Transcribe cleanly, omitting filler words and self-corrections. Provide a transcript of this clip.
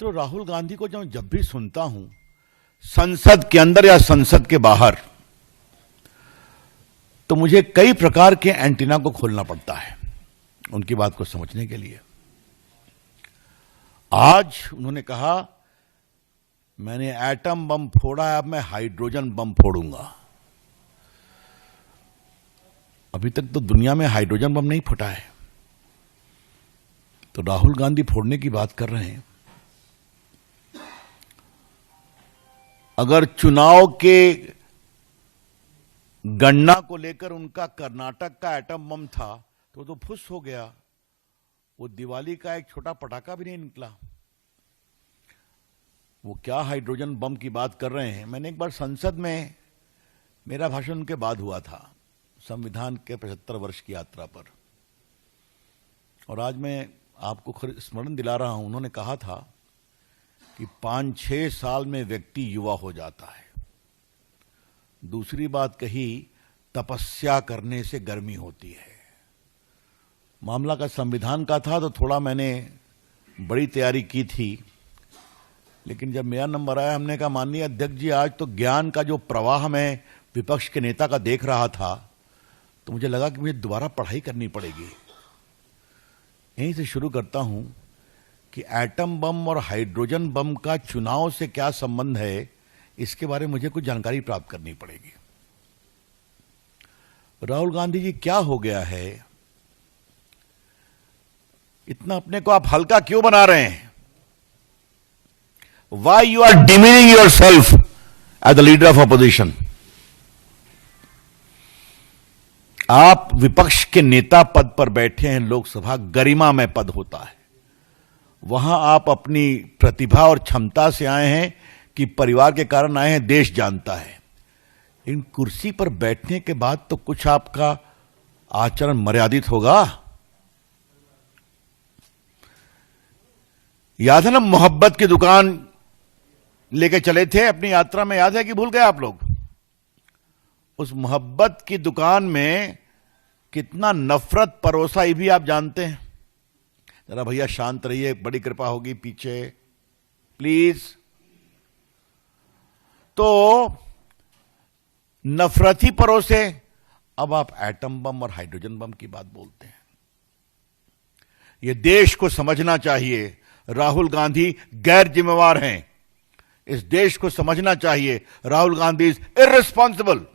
मित्रों, राहुल गांधी को जब भी सुनता हूं संसद के अंदर या संसद के बाहर, तो मुझे कई प्रकार के एंटीना को खोलना पड़ता है उनकी बात को समझने के लिए। आज उन्होंने कहा मैंने एटम बम फोड़ा है, अब मैं हाइड्रोजन बम फोड़ूंगा। अभी तक तो दुनिया में हाइड्रोजन बम नहीं फटा है, तो राहुल गांधी फोड़ने की बात कर रहे हैं। अगर चुनाव के गणना को लेकर उनका कर्नाटक का एटम बम था तो फुस हो गया, वो दिवाली का एक छोटा पटाखा भी नहीं निकला। वो क्या हाइड्रोजन बम की बात कर रहे हैं। मैंने एक बार संसद में, मेरा भाषण उनके बाद हुआ था संविधान के 75 वर्ष की यात्रा पर, और आज मैं आपको स्मरण दिला रहा हूं। उन्होंने कहा था कि 5-6 साल में व्यक्ति युवा हो जाता है। दूसरी बात कही, तपस्या करने से गर्मी होती है। मामला का संविधान का था तो थोड़ा मैंने बड़ी तैयारी की थी, लेकिन जब मेरा नंबर आया, हमने कहा माननीय अध्यक्ष जी, आज तो ज्ञान का जो प्रवाह मैं विपक्ष के नेता का देख रहा था, तो मुझे लगा कि मुझे दोबारा पढ़ाई करनी पड़ेगी। यहीं से शुरू करता हूं कि एटम बम और हाइड्रोजन बम का चुनाव से क्या संबंध है, इसके बारे में मुझे कुछ जानकारी प्राप्त करनी पड़ेगी। राहुल गांधी जी, क्या हो गया है, इतना अपने को आप हल्का क्यों बना रहे हैं? Why you are demeaning yourself as the leader of opposition? आप विपक्ष के नेता पद पर बैठे हैं, लोकसभा गरिमामय पद होता है। वहां आप अपनी प्रतिभा और क्षमता से आए हैं कि परिवार के कारण आए हैं, देश जानता है। इन कुर्सी पर बैठने के बाद तो कुछ आपका आचरण मर्यादित होगा। याद है ना, मोहब्बत की दुकान लेके चले थे अपनी यात्रा में, याद है कि भूल गए आप लोग? उस मोहब्बत की दुकान में कितना नफरत परोसा, ये भी आप जानते हैं। जरा भैया शांत रहिए, बड़ी कृपा होगी पीछे प्लीज। तो नफरत ही परोसे, अब आप एटम बम और हाइड्रोजन बम की बात बोलते हैं। यह देश को समझना चाहिए, राहुल गांधी गैर जिम्मेवार हैं। इस देश को समझना चाहिए, राहुल गांधी इज इर्रेस्पॉन्सिबल।